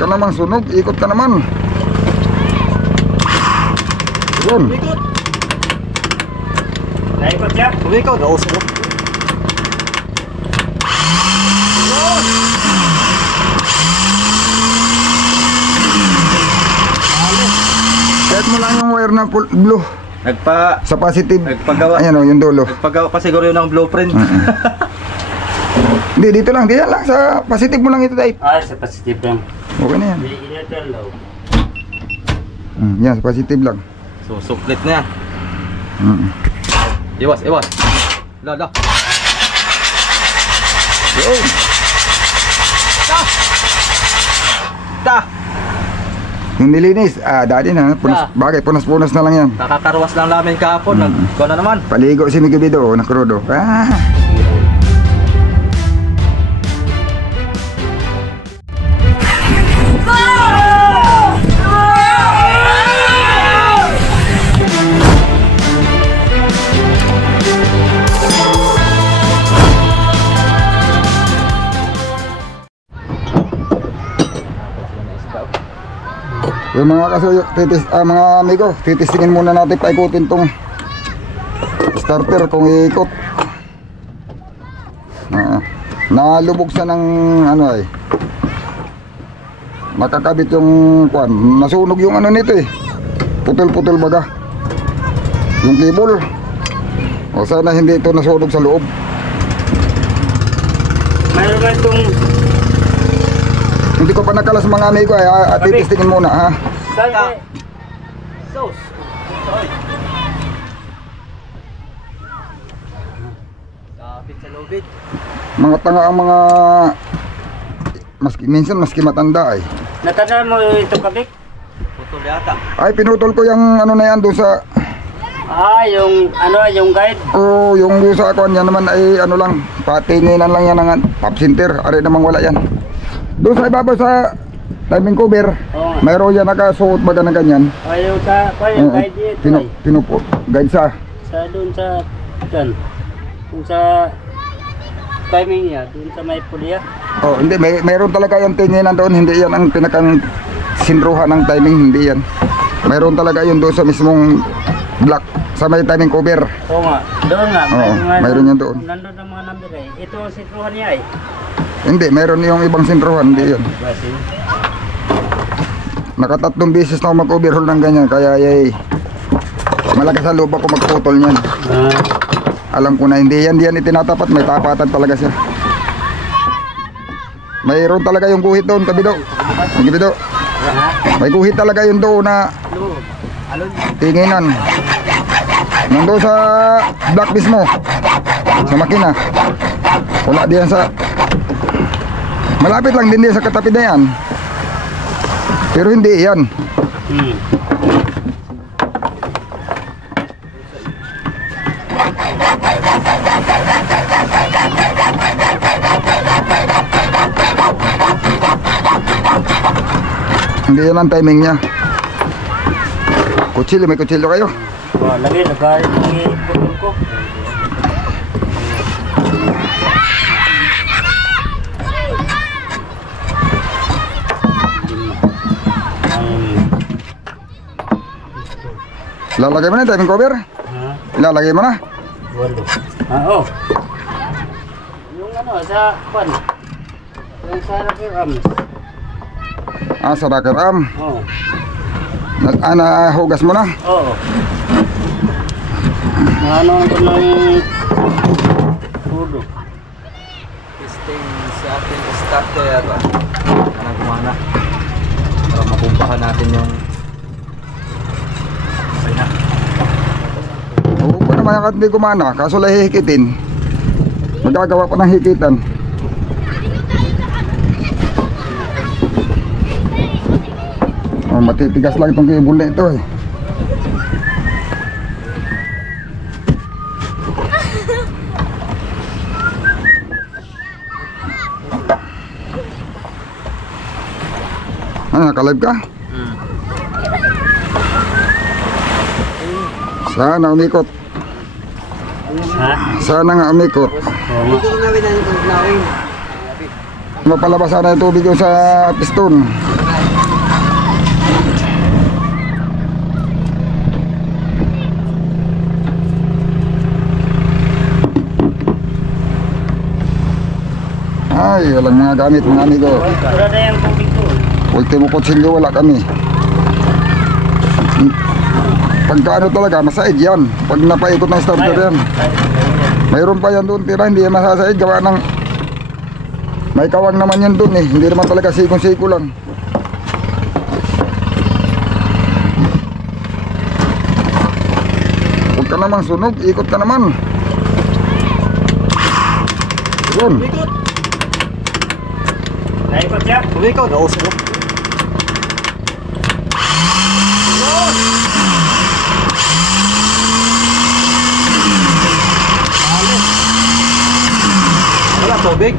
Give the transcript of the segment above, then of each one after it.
ka naman sunog, ikot ka naman. Yun. Umikot. Naikot siya? Umikot. Nausok. Kahit mo lang yung wire na blue. Sa positive. Nagpagawa. Ayan o, yung dulo. Nagpagawa pa siguro yun ng blueprint. Hindi, dito lang. Diyan lang. Sa positive mo lang ito, Dave. Ah, sa positive lang. Okay na yan. Yan, sa positive lang. So, suplit na yan. Iwas. La. Yun. Ta! Yung nilinis, dati na. Bagay, punas-punas na lang yan. Nakakaruwas lang namin kahapon. Nagko na naman. Paligo si Mikibido, nakrudo. Yung mga kasuyo, mga amigo, titistingin muna natin, paikutin tong starter kung iikot. Nalubog siya ng ano ay nakakabit yung kwan, nasunog yung ano nito eh, putol-putol baga yung cable. O sana hindi ito nasunog sa loob. Mayroon ba itong hindi ko pa nakalas mga amigo ay titistingin muna ha. Sauce. Kapit sa lobit. Mga tanga ang mga minsan maski matanda ay. Natanda mo ito kabik? Putol yata. Ay pinutol ko yung ano na yan doon sa yung ano, yung guide. oh, yung doon sa akuan yan naman ay ano lang, patinginan lang yan ng top center. Ari namang wala yan. Doon sa ibabaw sa timing cover, mayroon yan nakasuot baga na ganyan. Yung sa, yung guide dito pinupo, guide sa doon sa, doon sa timing niya, doon sa may pulya. Oh, hindi, mayroon talaga yung tinginan doon, hindi yan ang pinakang sinruhan ng timing, hindi yan. Mayroon talaga yun doon sa mismong block, sa may timing cover. Oo nga, doon nga. Mayroon yan doon. Nandun ang mga number eh. Ito ang sinruhan niya eh. Hindi, mayroon yung ibang sinruhan, hindi yun. Nakatatlong beses na ako mag-overhaul ng ganyan, kaya malakas sa loob ako magputol niyan. Alam ko na hindi yan itinatapat, may tapatan talaga siya. Mayroon talaga yung guhit doon, kabido. May guhit talaga yun doon na tinginan. Nandun sa block mismo, sa makina. Wala diyan sa malapit lang din sa katabi na yan. Pero hindi yan. Hindi yan ang timing niya. Kutsilyo, may kutsilyo kayo? Lagi putol ko. Lalagay mo na yung timing cover? Ilalagay mo na? Walo. Oo. Yung ano, sa pan. Yung sa rocker arm. Sa rocker arm? Oo. Nahugas mo na? Oo. Ano ko ng tulo. Testing sa ating starter. Parang gumana. Para mapumpahan natin yung oo pa naman yung hindi gumana, kaso lang hihikitin. Magagawa pa ng hikitan. Matitigas lang itong cable na ito eh. Nakalive ka? Sana umikot. Sana nga umikot. Mapalabas sana yung tubig yung sa piston. Ay, walang mga gamit mga amigo. Wala na yung tubig doon. Ultimo kutsilyo wala kami. Pagka ano talaga, masaid yan. Pag napaikot ng starter yan. Mayroon pa yan doon tira, hindi yan masasaid. Gawa ng may kawang naman yan doon eh. Hindi naman talaga sikong-siko lang. Huwag ka namang sunog, ikot ka naman. Yun. Naikot siya? Ikaw, nausap mo. Wala tubig.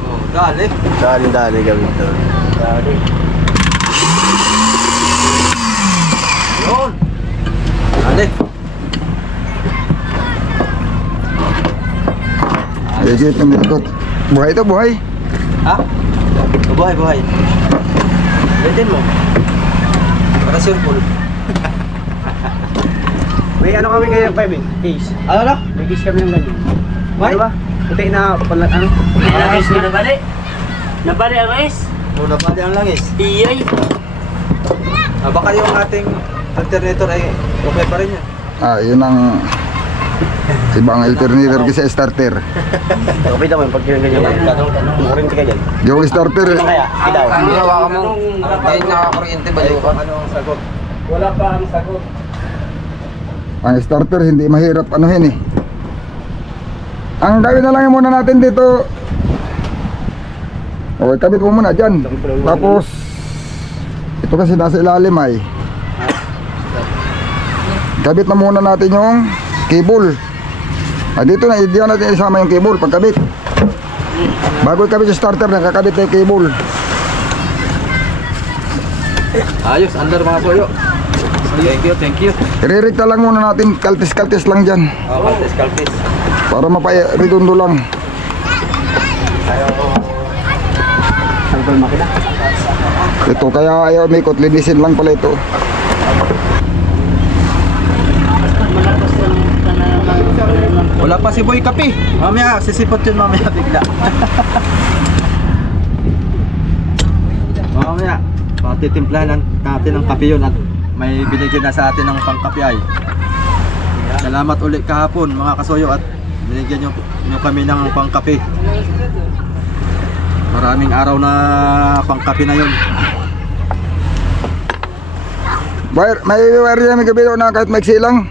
Oh, dali. Dali kami ito. Dali. Yun. Dali. Legit ng ikot. Buhay ito, buhay. Ha? Buhay. Litin mo. Para circle. May ano kami ngayon, 5 eh. Case. Ano na? May case kami ng ganyan. May? Ano ba? Puti na pala, ano? Langis na nabali. Nabali ang langis. Muna pa ang langis. Iyay. Baka yung ating alternator ay okay pa rin yan. Yun ang ibang alternator kasi starter. Okay naman pag ganyan. Kuryente ka dyan. Yung starter, Kaya, kidaw. Ginawa ka mo. Dahil nakakuryente ba yung ano ang sagot? Wala pa ang sagot. ang starter hindi mahirap anuhin eh. Ang gawin na lang muna natin dito. Okay, kabit mo muna dyan. Tapos ito kasi nasa ilalim ay kabit na muna natin yung cable. Dito na, diyan natin isama yung cable pagkabit. Bago ikabit yung starter, nakakabit na yung cable. Ayos, under mga soyo. Thank you. Iririkta lang muna natin, kaltis-kaltis lang dyan. Kaltis. Para mapay-redondo lang. Sampol makina. Ito, kaya ayaw umikot, linisin lang pala ito. Wala pa si Boy Kapi. Mamaya, sisipot yun mamaya bigla. Mamaya, patitimplahan natin ng kape yun at may binigyan na sa atin ng pangkape ay. Salamat ulit kahapon mga kasoyo at binigyan nyo kami ng pangkape. Maraming araw na pangkape na yun. May wire yan, may kabilo na kahit maiksi lang.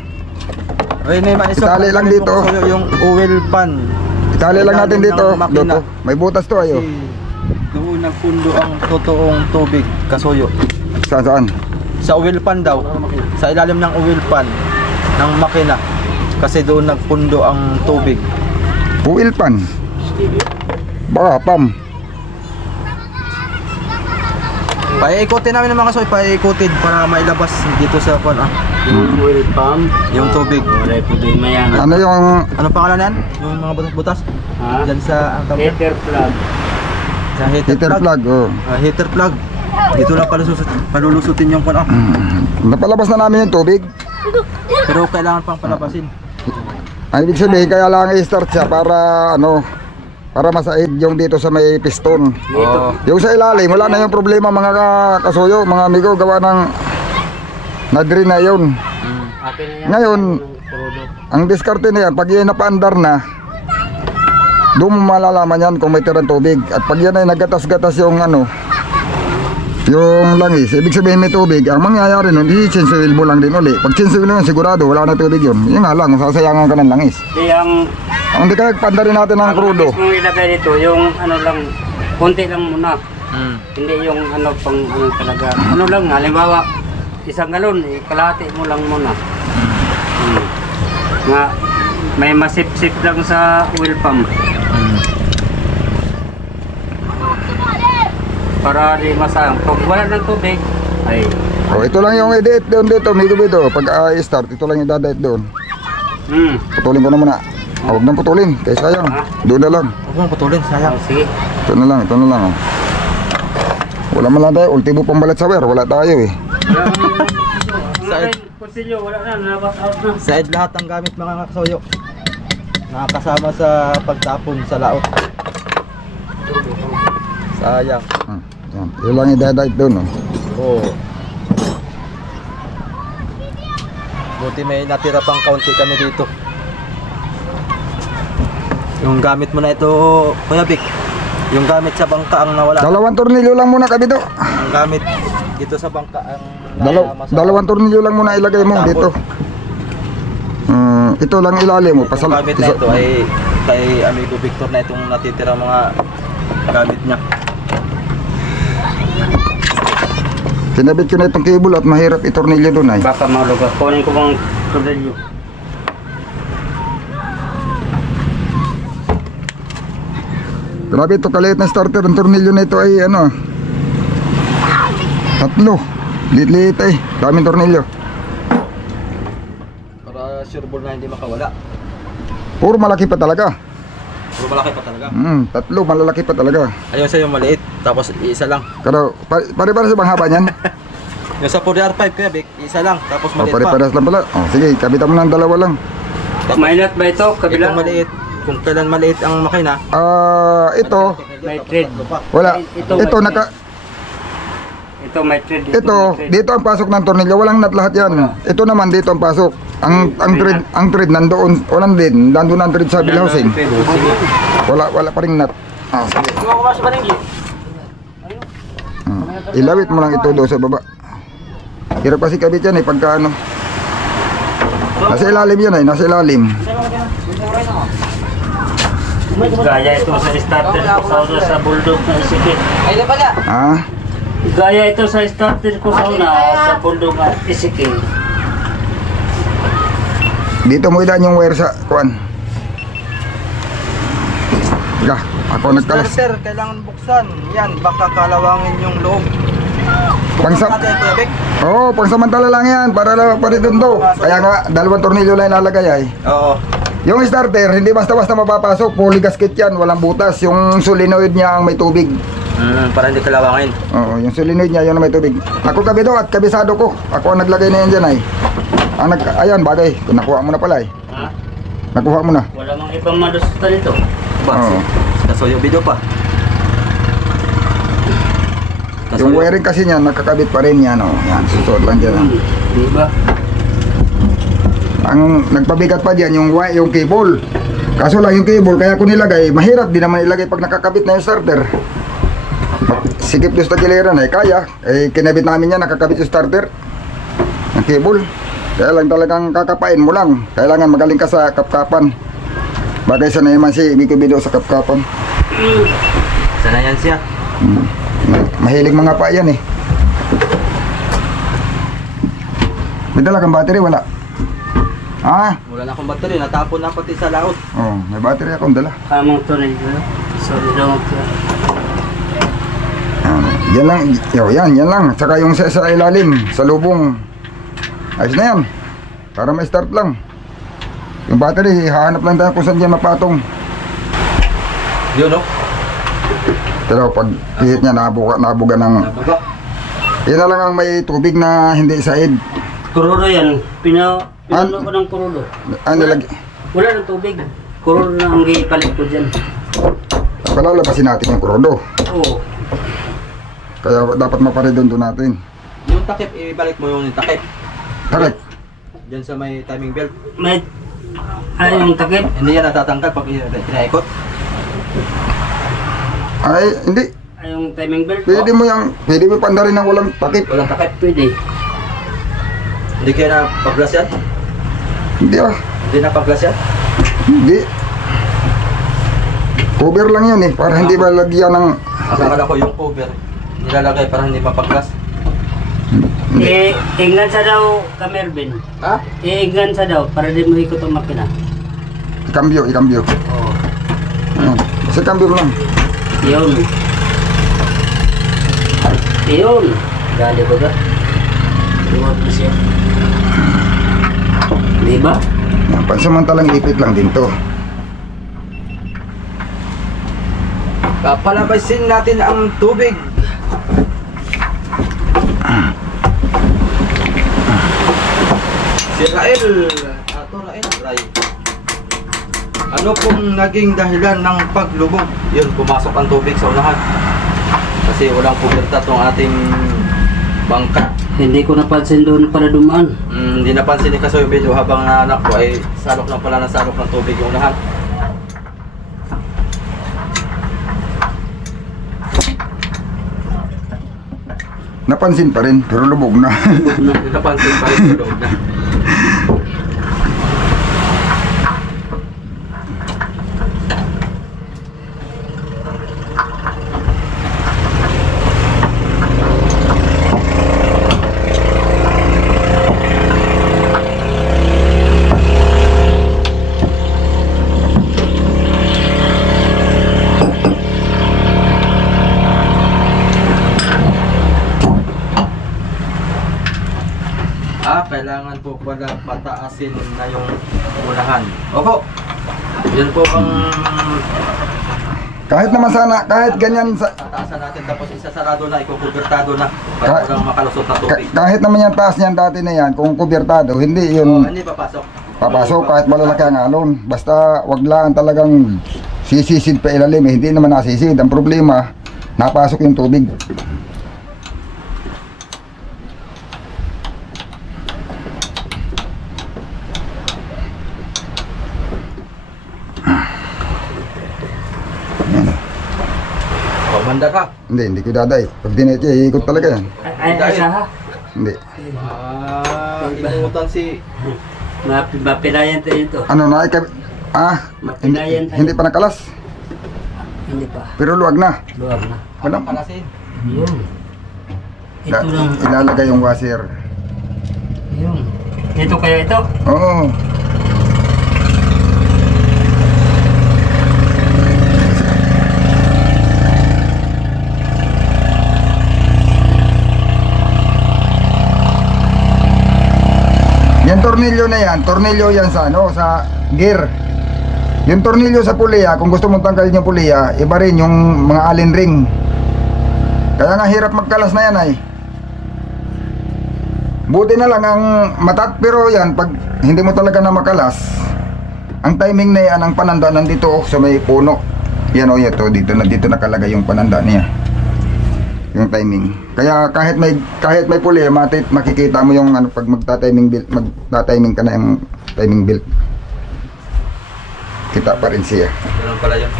Ay, Itali lang dito. Yung oil pan. Itali lang natin dito. Ng makina. Dito. May butas to ayo. Doon nagpundo ang totoong tubig, kasoyo. Saan? Sa oil pan daw. Sa ilalim ng oil pan ng makina. Kasi doon nagpundo ang tubig. Oil pan. Baka pam. Paiikutin namin ng mga kasoy, paiikutin para mailabas dito sa pan Yung oil pump. yung tubig. Wala problema yan. Ano yung Ano pangalan yan? Yung mga butas-butas? Ha? Diyan sa Heater plug. sa heater plug. Oh. Heater plug. Dito lang palulusutin yung pan. Napalabas na namin yung tubig. Pero kailangan pang palabasin. Ang ibig sabihin kaya lang i-start siya para ano, para masaid yung dito sa may piston. Oo. Yung sa ilalim, wala na yung problema mga kasuyo, mga amigo, gawa ng na-drain na yun. Akin na yan. Ngayon, Product. ang diskarte na yan, pag yan napaandar na, doon mo malalaman yan kung may tirang tubig. At pag yan ay nagatas-gatas yung ano, yung langis, ibig sabihin may tubig, ang mangyayari nun, i-chinsuil mo lang din uli. Pag chinsuil mo yun, sigurado, wala na tubig yun. Yun nga lang, sasayangan ka ng langis. Di ang Hindi kaya pandarin natin ng krudo. mong ilagay dito, yung ano lang, konti lang muna. Hindi yung ano pang ano talaga. Ano lang, halimbawa, isang galon, kalahati mo lang muna. Nga, may masip-sip lang sa oil pump. Para di masayang. Pag wala ng tubig, ay O, ito lang yung edit doon dito, amigo dito. Pag i-start, ito lang yung dadait doon. Putulin ko na muna. Huwag nang putulin, kaya sayang. Doon na lang. Huwag mong putulin, sayang. sige. Ito na lang, ito na lang. Oh. Wala man lang tayo, ultimo pambalat sa wire, wala tayo eh. Wala rin, kusilyo, wala na, nabas out na. Side lahat ang gamit mga kasoyo. nakakasama sa pagtapon sa laot. Sayang. Yan. Yun lang idadait doon, oh. Oo. Buti may natira pang kaunti kami dito. Yung gamit mo na ito, Kuya Vic. Yung gamit sa bangka ang nawala. Dalawang tornilyo lang muna, kabito. Ang gamit dito sa bangka ang Dalawang tornilyo lang muna ilagay mo dito. Ito lang ilalim mo. Yung gamit na ito ay kay amigo Victor na itong natitira mga gamit niya. Kinabit ko na itong cable at mahirap itornilyo doon ay. Baka maluga. Kunin ko bang tornilyo. Grabe ito, kaliit na starter. Ang tornilyo na ito ay ano, 3. Liit-liit ay. Daming tornilyo. Para sure ball na hindi makawala. Puro malaki pa talaga. Puro malaki pa talaga. 3, malalaki pa talaga. Ayun sa yung maliit, tapos isa lang. Pero pare-pares bang haba niyan? Yung sa 4R5 Kuya Vic, isa lang, tapos maliit pa. Pare-pares lang pala. Sige, kabitan mo ng 2 lang. Mainat ba ito? Kabila? Itong maliit, kung kailan maliit ang makina. Ito, May thread. wala. Ito naka Ito may thread. ito dito ang pasok ng tornilyo, walang nut lahat 'yan. Ito naman dito ang pasok. Ang thread nandoon, walang din. Nandoon ang thread sa bill housing. Wala pa ring nut. Sige. Ilawit mo lang ito do sa baba. Hirap kasi kabit yan pagka ano. Nasa ilalim yan nasa ilalim. Gaya ito sa starter ko sa bulldog na isikit. Gaya ito sa starter ko sa bulldog na isikit. Dito mo ilan yung wire sa kuan. Ako nagkalas. Starter, kailangan buksan. Yan, baka kalawangin yung loob. Pangsamantala lang yan para paridundo. Kaya nga 2 tornilyo lang ilalagay ay. Oo. Yung starter, hindi basta-basta mapapasok. Fully gasket yan, walang butas. Yung solenoid niya ang may tubig. Para hindi kalawangin. Oo, yung solenoid niya, yun ang may tubig. Ako kabido at kabisado ko. Ako ang naglagay na yan dyan ay. Ayan, bagay. Nakuha mo na pala ay. Ha? Nakuha mo na. Wala mang ibang madusta nito. Oo. Kasoyo video pa. Yung wiring kasi niya, nakakabit pa rin yan. Yan, susuot lang dyan. Diba? Ang nagpabigat pa dyan, yung cable. Kaso lang yung cable, kaya ko nilagay. Mahirap din naman ilagay pag nakakabit na yung starter. Sikip doon sa tagiliran ay kaya. Kinabit namin yan, nakakabit yung starter. Ang cable. Kaya lang talagang kakapain mo lang. Kailangan magaling ka sa kapkapan. Bagay sa naman si Miko Bido sa kapkapan. Sana yan siya. Mahilig mga pa yan eh. May dala kang battery, wala? Wala na akong battery, natapon na pati sa laot. May battery akong dala. Kamang to na ito. Sorry daw. Yan lang, yan lang. Tsaka yung sa ilalim, sa lubong. Ayos na yan. Para may start lang. Yung battery, hahanap lang tayo kung saan dyan mapatong. Yun o. Pero pag hihit niya, nabuga ng... Yan na lang ang may tubig na hindi said. Kurudo yan. Pinano ko ng kurudo. Wala ng tubig. Kurudo na ang gipalit ko dyan. Palalabasin natin yung kurodo. Oo. Kaya dapat maparidondo natin. Yung takip, ibalik mo yung takip. Takip? Diyan sa may timing belt. May... yung takip? Hindi yan natatanggal pag pinaikot. Ay, hindi. Yung timing belt? Pwede mo pandarin ng walang takip. Walang takip. Pwede. Hindi kaya na pag-glass yan? Hindi Hindi na pag-glass yan? Hindi. Cover lang yan para hindi malagyan ng... Akala ko yung cover nilalagay para hindi mapag-glass. Inggan sa daw, Kamerbin. Ha? Inggan sa daw, para di mo ikot ang makina. Ikambyo. Oo. Kasi kambyo lang. Yun. Gali ba ba? Luwag na siya. Diba? Pansamantalang ipit lang din to. Papalabasin natin ang tubig. Si Rael. Rael. Ano pong naging dahilan ng paglubog? Yun, pumasok ang tubig sa unahan. Kasi walang kuberta tong ating bangka. Hindi ko napansin doon para dumaan. Hindi napansin ni Kasoy video habang anak ko ay salok lang pala ng salok ng tubig yung unahan. Napansin pa rin, pero lubog na. Hindi napansin pa rin sa loob na. Kailangan po pala pataasin na yung unahan. Opo. Yan po ang Kahit naman sana, kahit ganyan sa... tataasan natin tapos isasarado na, ikukubertado na para walang makalusot na tubig. Kahit naman yung taas niyan dati na yan, kung kubertado, hindi Oh, yun hindi papasok. papasok kahit malalaki ang alon. Basta wag lang talagang sisisid pa ilalim, hindi naman nasisid. Ang problema, napasok yung tubig. Pamanda ka. Hindi ko daday. Pag dinit niya, iikot talaga yan. Ay, asa ha? Hindi. Inuutan si... Mapilayan tayo ito. Ano na, Mapilayan tayo. hindi pa nakalas. Hindi pa. Pero luwag na. Luwag na. Walang, Kalasin. Yun. Ito lang. ilalagay yung washer. Yun. Ito kaya ito? Oo. Yan tornilyo na yan, tornilyo yan sa ano, sa gear. Yung tornilyo sa puliya, kung gusto mong tanggalin yung puliya, iba rin yung mga allen ring. Kaya nga hirap magkalas na yan ay. Buti na lang ang matat, pero yan, pag hindi mo talaga na makalas, ang timing na yan, ang pananda nandito sa may puno. Yan o, ito, dito nakalagay yung pananda niya. Yung timing. Kaya kahit may puli, makikita mo yung ano pag magta-timing ka na yung timing belt. Kita pa rin siya. Ganun pala yun.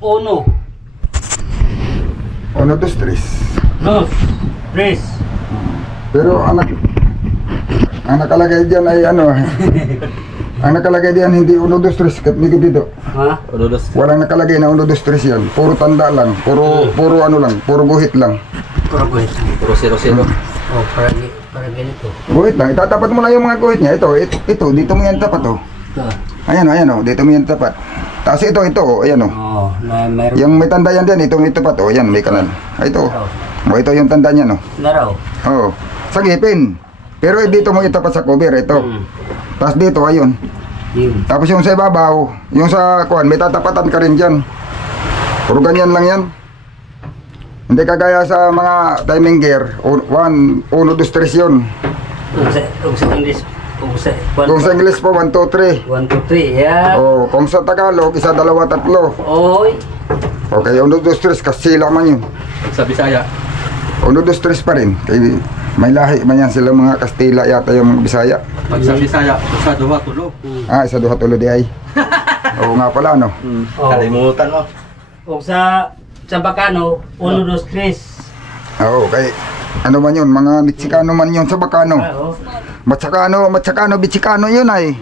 Uno. Ano to stress? Dos. Tres. Pero ang nakalagay diyan ay ano. Ang nakalagay diyan hindi 1, 2, 3 kapnig dito. Ha? Udulos. Walang nakalagay na 1, 2, 3 yan. Puro tanda lang, puro ano lang, puro guhit lang. Puro guhit. Puro 0-0. Oh, para ganito. Guhit lang, itatapat mo lang yung mga guhit niya. Ito, dito mo yan tapat oh. Ito. Ayan oh, dito mo yan tapat. Tapos ito oh, ayan oh. Oh, mayroon. Yung may tanda yan din, ito may tapat oh, ayan may kanal. Ito. Oh, ito yung tanda niya no. Laraw. Oo. Sa ngipin. Pero dito mo itapat sa cover, ito. Tapos dito, ayun. Yun. Tapos yung sa ibabaw, yung sa kuan, may tatapatan ka rin dyan. Puro ganyan lang yan. Hindi kagaya sa mga timing gear. 1, 2, 3 yun. Kung sa English, Kung sa English po, 1, 2, 3. 1, 2, 3, yan. Oh, kung sa Tagalog, 1, 2, 3. Oy. Okay, 1, 2, 3, kasi man yun. Sa Bisaya. 1, 2, 3 pa rin. Kaya may lahi man yan sila mga Kastila yata yung Bisaya. Pag sa Bisaya, sa duha tulo. 1, 2, 3 di ay. Oo nga pala, no? Oh. Kalimutan mo. Kung sa Bacano, 1, 2, 3. Oo, kay ano man yun, mga Meksikano man yun sa Bacano. Oh. Matsakano, Bitsikano yun ay.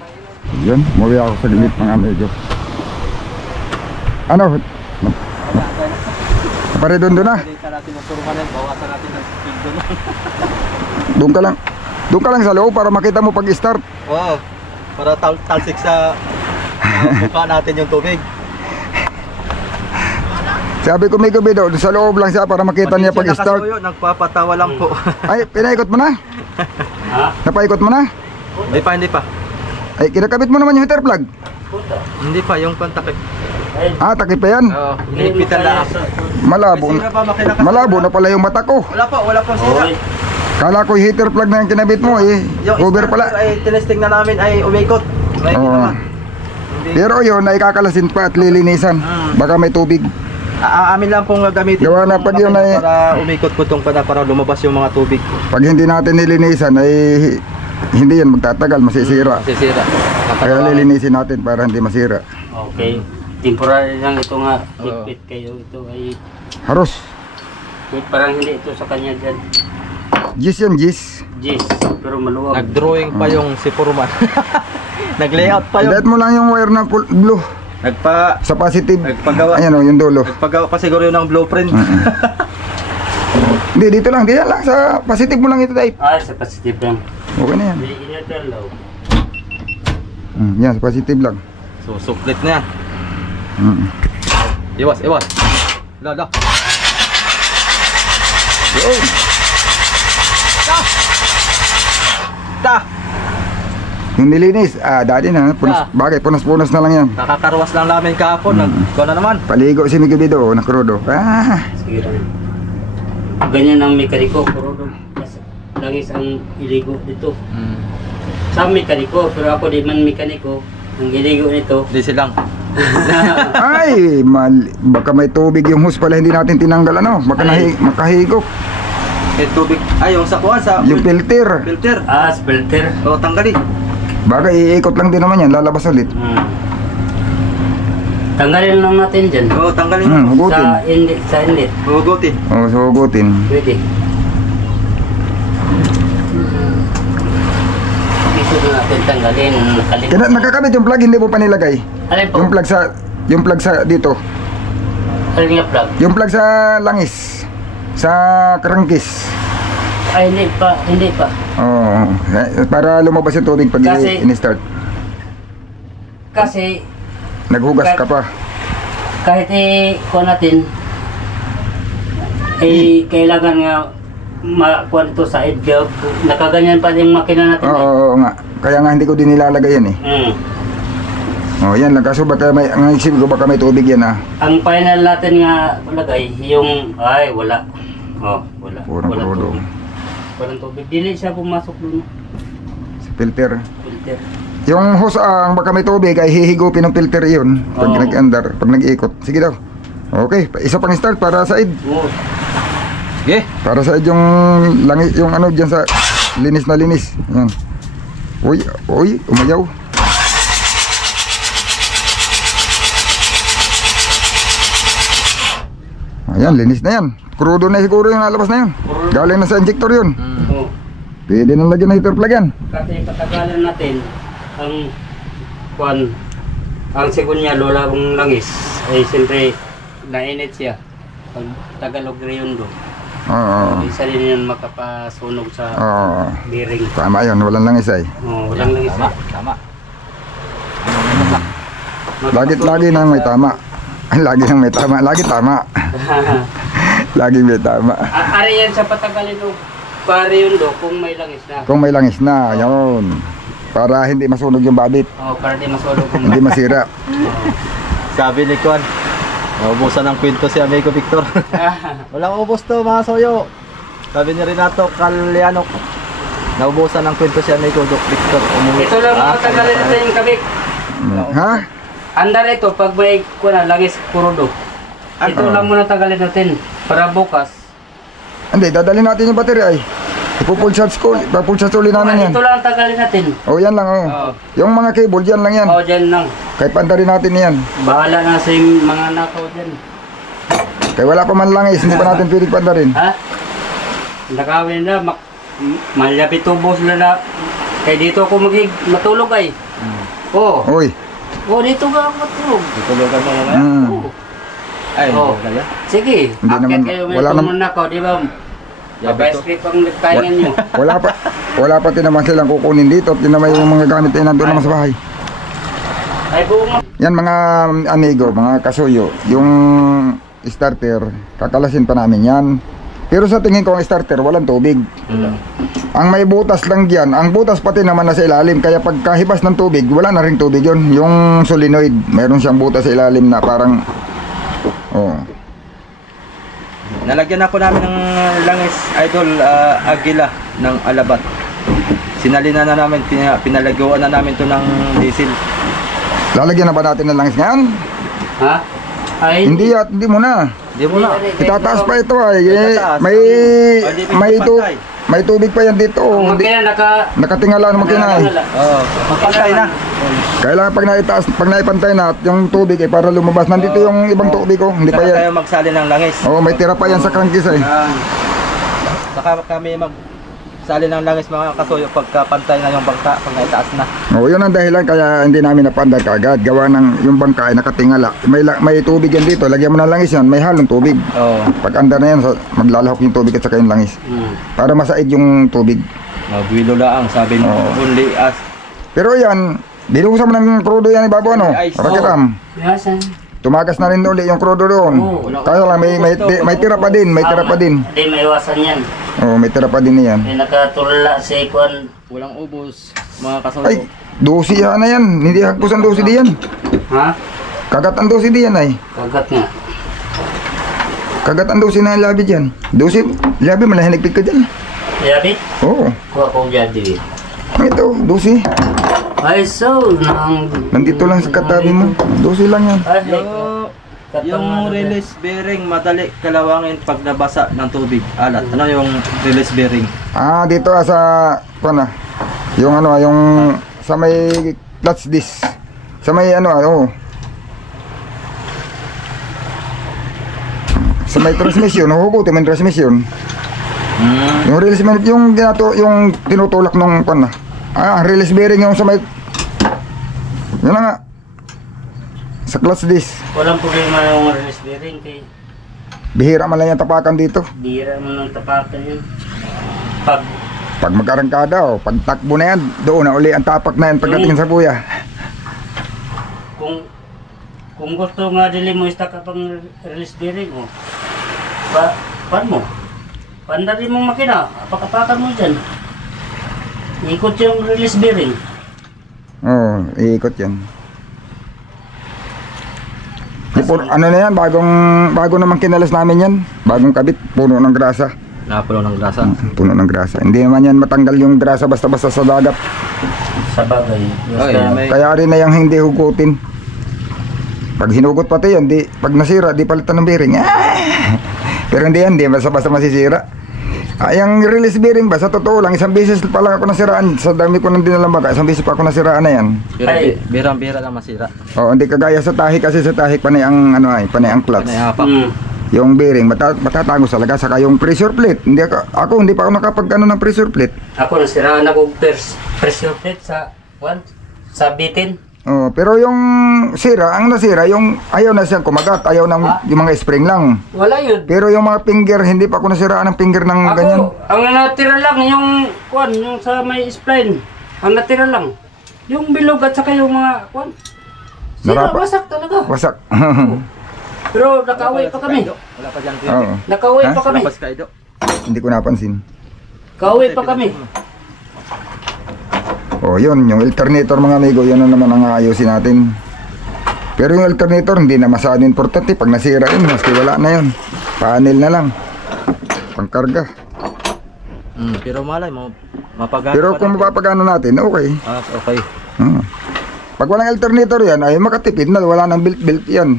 Yun, muwi ako sa limit mga medyo. Ano? Pare doon na. Dito natin yung turumanan, bawasan natin ng speed doon. Doon ka lang sa loob para makita mo pag-start. Wow, para talsik sa mukha natin yung tubig. Sabi ko may gabi doon, sa loob lang siya para makita niya pag-start. Nagpapatawa lang po. Ay, pinaikot mo na? Ha? Napaikot mo na? Hindi pa. Ay, kinakabit mo naman yung heater plug. Hindi pa, yung kontakit. Ah, takip pa yan. Oo, hinipitan lang. Malabo. Malabo na pala yung mata ko. Wala po sira. Oy. Kala ko yung heater plug na yung kinabit mo eh. Yung Cover pala. ay tinesting na namin ay umikot. Right Oo. naman. Hindi. Pero yun, ay kakalasin pa at lilinisan. Baka may tubig. Amin lang pong gamitin. Gawa na pag yun ay- para umikot-kutong pa na para lumabas yung mga tubig. Pag hindi natin nilinisan ay hindi yan magtatagal, masisira. Sisira. Kaya lilinisin natin para hindi masira. Okay. Temporary lang ito nga. Higpit kayo. Ito ay Haros. parang hindi ito sa kanya dyan. Gis yan, gis. Gis. Pero maluwag. Nag-drawing pa yung si Purman. Nag-layout pa yung Light mo lang yung wire na blue. Sa positive. Nagpagawa. Ayan o, yung dulo. Nagpagawa pa siguro yun ng blueprint. Hindi, dito lang. Diyan lang. Sa positive mo lang ito, type. Ah, sa positive lang. Okay na yan. May inatral daw. Yan, sa positive lang. So, suklit na yan. Iwas. Lala. Yun. Ta! Yung nilinis, dati na. Punas, bagay, punas-punas na lang yan. Nakakarwas lang namin kahapon. Ikaw na naman. Paligo si Migabido, nakrudo. Sige lang. Ganyan ang mekaniko. Pero langis ang iligo dito. Sa mekaniko, pero ako di man mekaniko. Ang iligo nito. Di silang. Ay, baka may tubig yung hose pala hindi natin tinanggal ano. Baka makahigop. May tubig. Ay, yung sakuan sa Yung filter. filter. Ah, filter. O, tanggalin. Baka iikot lang din naman yan, lalabas ulit. Tanggalin lang natin dyan. O, tanggalin. Hugutin. Sa inlet. Hugutin. O, so hugutin. Pwede. Dito na natin tanggalin. Nakakabit yung plug, hindi mo pa nilagay. Alin po? Yung plug sa dito. Alin nga plug? Yung plug sa langis. Sa crankcase. Ay, hindi pa. Oo. Para lumabas yung tubig pag Kasi- in-start. Kasi, Naghugas ka pa. kahit kuha natin, kailangan nga makuha ito sa idgab. Nakaganyan pa yung makina natin. Oo nga. Kaya nga hindi ko din nilalagay yan eh. Oh, yan lang. Kaso baka may, ang isip ko baka may tubig yan ah. Ang final natin nga lagay, yung, wala. Wala. Purong Walang krudo. tubig. Walang tubig. Dili siya pumasok dun. Sa filter. Filter. Yung hose ang baka may tubig ay hihigupin ng filter yun. Pag Oo. nag-andar, pag nag-iikot. Sige daw. Okay, isa pang start para sa id. Oo. Sige. Para sa id yung langis, yung ano dyan sa linis na linis. Yan. Uy, umayaw. Ayan, linis na yan. Crudo na siguro yung nalabas na yun. Galing na sa injector yun. Oo. Pwede nang lagyan ng heater plug yan. Kasi patagalan natin, ang segunya lola kong langis, ay siyempre nainit siya. Pag Tagalog rayon do. Oo. Isa rin yun makapasunog sa Oo. bearing. Tama yun, walang langis ay. Walang langis. Tama. Lagi nang may tama. Lagi nang may tama. Lagi tama. Lagi may tama. Ari yan sa patagalin do. Pare yun do, kung may langis na. Kung may langis na, yun. Para hindi masunog yung babit. Para di masunog kung Hindi masira. Sabi ni Kwan, naubusan ng kwento si Amigo Victor. Walang ubos to mga soyo. Sabi ni Renato Calyanok, naubusan ng kwento si Amigo Victor. Ito lang patagalin natin yung kabik. Ha? Andar ito, pag may langis kurudo. Ito lang muna tagalin natin para bukas. Hindi, dadalhin natin yung battery ay. Ipo-full charge ko. Full charge ulit namin yan. Ito lang tagalin natin. Oh, yan lang oh. Yung mga cable, dyan lang yan. Dyan lang. Kaya pandarin natin yan. Bahala na sa yung mga nakaw dyan. Kaya wala pa man langis, hindi pa natin pwede pandarin. Ha? Nakawin na, malapit tubo sila na. Kaya dito ako matulog ay. Uy. Dito ka ako matulog. Itulugan mo na Ay, kaya? Sige, Hindi akit naman- kayo may wala tumunod na ako, di ba? Mabay script ang nagkaingan nyo. Wala pa din naman silang kukunin dito. At yun naman yung mga gamit na nandun naman sa bahay. Ay buong Yan mga amigo, mga kasuyo. Yung starter, kakalasin pa namin yan. Pero sa tingin ko ang starter, walang tubig. Ang may butas lang dyan, ang butas pati naman nasa ilalim. Kaya pagkahibas ng tubig, wala na rin tubig yun. Yung solenoid, meron siyang butas sa ilalim na parang... Oh. Nalagyan na po namin ng langis, Idol Aguila ng Alabat. sinalina na namin, pinalagawan na namin to ng diesel. Lalagyan na ba natin ng langis ngayon? Ha? Ay, Hindi at hindi mo na. Hindi mo na. Itataas pa ito ay. Itataas. May Hindi may pantay. may tubig pa yan dito. ang Hindi, makina nakatingala ang makina eh. Oo, magpantay na. Kailangan pag naitaas, pag naipantay na at yung tubig ay para lumabas. Nandito yung ibang tubig ko. Hindi pa Saka yan. tayo magsali ng langis. Oo, may tira pa yan sa crankcase eh. Saka kami magsali ng langis mga kasuyo pagka pantay na yung bangka, pag naitaas na. Oo, yun ang dahilan kaya hindi namin napandar kaagad. Gawa ng yung bangka ay nakatingala. May tubig yan dito. Lagyan mo ng langis yan, may halong tubig. Oo. Pag andar na yan, maglalahok yung tubig at saka yung langis. Para masaid yung tubig. Mabuilo lang, sabi mo, Oo. only as. Pero yan, binuhusan mo ng krudo yan ibabaw ano? Ay, so- Rakiram. Yasan. Tumagas na rin uli yung krudo doon. Oo. Kaya lang may tira pa din, may tira pa din. Hindi may iwasan yan. Oo, may tira pa din yan. May nakatulala si Kwan. Walang ubos, mga kasuyo. Ay, dosi yan na yan. Hindi hagpos ang dosi diyan. Ha? Kagat ang dosi diyan ay. Kagat nga. Kagat ang dosi na labi diyan. Dosi, labi malahinigpig ka diyan. Yabi? Oo. Kuha ko jadi. Ito, dosi. Ay, so, Nandito lang sa katabi mo. Dosi lang yan. Ay, Yung release bearing, madali kalawangin pag nabasa ng tubig, alat. Ano yung release bearing? Ah, dito sa kuan yung ano, yung sa may clutch disc. Sa may ano, sa may transmission, huhugutin mo yung transmission. Yung release bearing, yung tinutulak nung kuan release bearing yung sa may yun na nga. Sa clutch disc. walang problema yung release bearing kay Bihira man lang yung tapakan dito. bira mo ng tapakan yun. Pag mag-arangkada pag takbo na yan, doon na uli ang tapak na yan pagdating sa buya. Kung gusto nga dili mo istak pang release bearing mo. Pan mo. Pandarin mong makina, apakapakan mo dyan. Ikot yung release bearing. Oo, iikot yan. Ano na yan, bago naman kinalas namin yan. Bagong kabit, puno ng grasa. Napulo ng grasa. Puno ng grasa. Hindi naman yan matanggal yung grasa basta-basta sa dagat. Sa bagay. Okay, may... Kaya rin na yung hindi hugutin. Pag hinugot pati yan, pag nasira, di palitan ng bearing. Pero hindi yan, di basta-basta masisira. Yung release bearing ba, sa totoo lang, isang beses pa lang ako nasiraan. Sa dami ko nang dinalang baga, isang beses pa ako nasiraan na yan. Ay. Birang-bira lang masira. Oo, hindi kagaya sa tahi kasi sa tahi panay ang panay ang clutch. Pinayapak. Yung bearing matatagos talaga saka yung pressure plate. Hindi hindi pa ako nakapag-ano ng pressure plate. Ako nasiraan ako pressure plate sa bitin. Oh, pero yung ang nasira yung ayaw na siyang kumagat, ayaw ng yung mga spring lang. Wala yun. Pero yung mga finger hindi pa ako nasiraan ng finger ng Ako, ganyan. ang natira lang yung yung sa may spline. Ang natira lang. Yung bilog at saka yung mga sira, Narapa. wasak talaga. Wasak. Pero nakaway pa kami. Wala pa dyan. Oo. Nakaway Ha? pa kami. Lapas ka, Ido. Hindi ko napansin. Kaway pa kami. Oh, yun, yung alternator mga amigo, yun na naman ang ayusin natin. Pero yung alternator hindi na masyadong importante pag nasira yun, maski wala na yun. Panel na lang. Pangkarga. Pero malay mo, mapagano Pero kung mapapagano natin, okay. Okay. Pag walang alternator yan, ay makatipid na, wala nang built yan.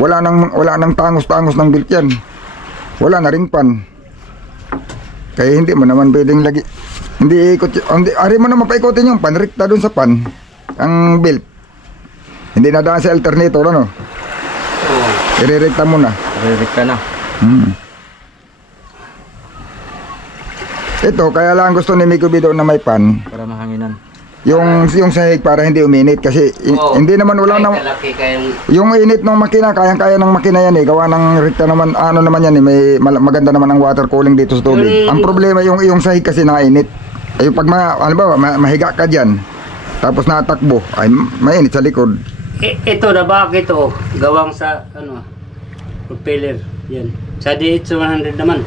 Wala nang tangos-tangos ng built yan. Wala na ring pan. Kaya hindi mo naman pwedeng lagi. Hindi ikot, ari mo naman paikotin yung pan, rekta dun sa pan. Ang belt. Hindi na daan sa alternator, ano? Irerekta mo na. Ririk ka na. Ito, kaya lang gusto ni Miko Bido na may pan. Para mahanginan. Yung sahig para hindi uminit kasi hindi naman wala nang yung init ng makina, kayang-kaya ng makina yan gawa ng rekta naman, ano naman yan may maganda naman ang water cooling dito sa tubig. Ang problema yung sahig kasi nakainit. Ay pag mahiga ka diyan tapos natakbo ay mainit sa likod. Ito na bakit ito gawang sa propeller yan. Sa DH100 naman.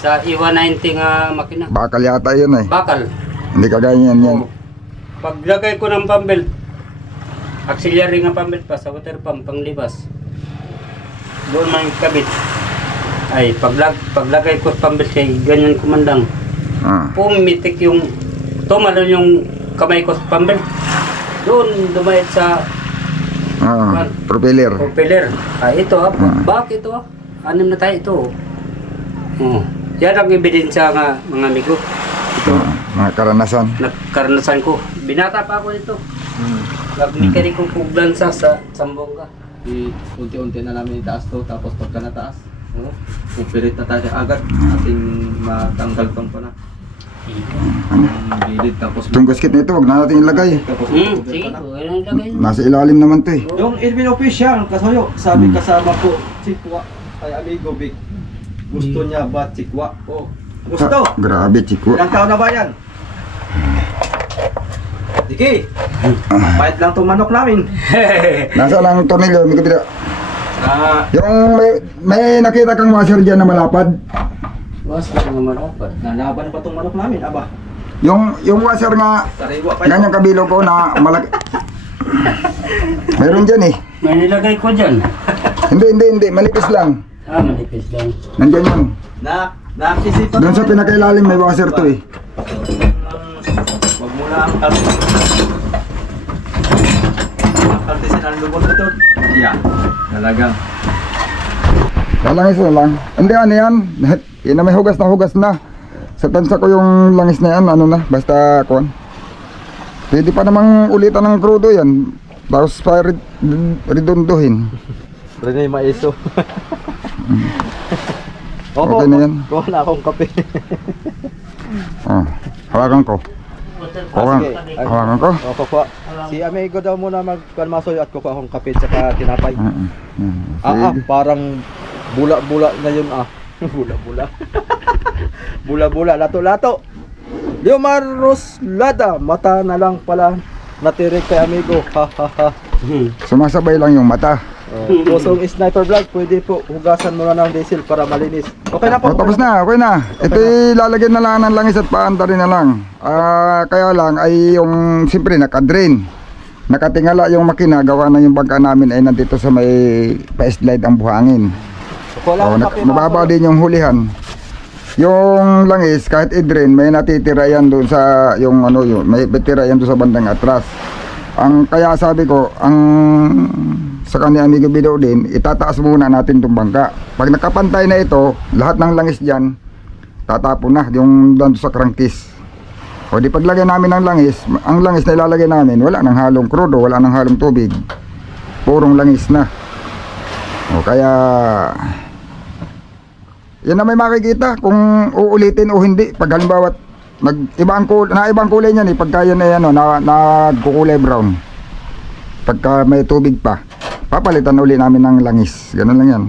Sa E190 nga makina. Bakal yata yun Bakal. Hindi kagaya yan. Paglagay ko ng pambelt, auxiliary nga pambelt pa sa water pump panglibas. Doon man kabit. Ay paglagay ko pambelt kay ganyan kumandang. Pumitik yung tumalon yung kamay ko sa pambel. Doon, dumayat sa Propeller. propeller. Ito bakit ito? 6 na tayo ito. Yan ang ebidensya nga mga amigo. Mga karanasan. Karanasan ko. Binata pa ako nito. Nagmikari ko puglan sa Sambonga. Unti-unti na namin itaas to, tapos pagka nataas, operate na tayo agad. Ating matanggal tong pa na. Gilid, tapos Itong gasket na ito, huwag na natin ilagay. tapos Sige, walang lagay. Nasa ilalim naman to eh. Yung Edwin Official, kasoyo, sabi kasama ko, Chikwa, ay amigo Big. Gusto niya ba Chikwa? Oh, gusto! Grabe, chiko. Ilang taon na ba yan? Sige, bayad lang itong manok namin. Nasa lang tornilyo, may kapila. Ah, Yung may nakita kang washer dyan na malapad. Was na nga marapat. nalaban pa itong manok namin, aba. Yung washer nga, Sariwa pa ganyang kabilo ko na malaki. Meron dyan eh. May nilagay ko dyan. Hindi, manipis lang. Manipis lang. Nandyan yun. Nakisipan Doon sa pinakailalim may washer to eh. Wag mo na ang kaltisin ang lubot ito. Yeah, talagang. Lalangis na lang. Hindi, ano yan? Yan na may hugas na. Sa tansa ko yung langis na yan, ano na, basta kon. Pwede pa namang ulitan ng crudo yan. Tapos pa redondohin. Rene Maeso. Okay na yan. Kuha na akong kape. Hawakan ko. Hawakan ko. O, kukuha. Si amigo daw muna magkalmasoy at kukuha akong kape tsaka tinapay. Parang bula-bula na yun Bula-bula. Bula-bula, lato-lato. Leomar Roslada, mata na lang pala natirik kay amigo. Ha ha ha. Sumasabay lang yung mata. Pusong sniper vlog, pwede po hugasan mo na ng diesel para malinis. Okay na po. Tapos na, okay na. Ito lalagyan na lang ng langis at paanda rin na lang. Kaya lang ay yung siyempre naka-drain. Nakatingala yung makina, gawa na yung bangka namin ay nandito sa may pa-slide ang buhangin. Mababa din yung hulihan. Yung langis kahit i-drain may natitira yan doon sa yung may tira yan doon sa bandang atras. Ang kaya sabi ko, ang sa kanya amigo Bido din, itataas muna natin itong bangka. Pag nakapantay na ito, lahat ng langis diyan tatapon na yung doon sa crankcase. O di paglagay namin ng langis, ang langis na ilalagay namin wala nang halong krudo, wala nang halong tubig. Purong langis na. O kaya yan na may makikita kung uulitin o hindi. Pag halimbawa ibang kulay niyan pagka yan ay nagkukulay brown. Pagka may tubig pa, papalitan uli namin ng langis. Ganun lang yan.